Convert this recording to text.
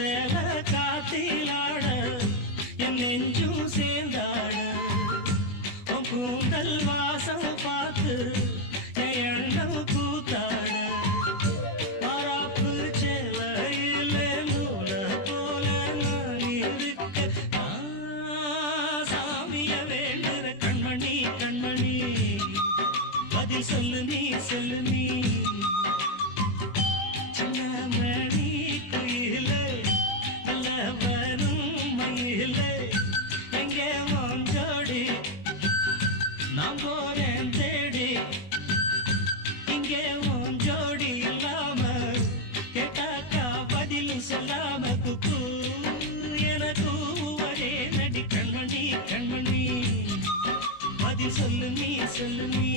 சேல காத்திலாட என் நெஞ்சும் சேர்ந்தாட உன் கூந்தல் வாசம் பார்த்து என் எண்ணம் கூத்தாட மாறாப்பு சேலையில நூல போல நான் இருக்க சாமிய வேண்டுற கண்மணி கண்மணி பதில் சொல்லு நீ சொல்லு நீ நான் போறேன் தேடி இங்கே உன் ஜோடி இல்லாம கேட்டாக்கா பதிலும் சொல்லாம குக்கு எனக்கு ஒரே நடி கண்மணி கண்மணி பதில் சொல்லு நீ சொல்லு நீ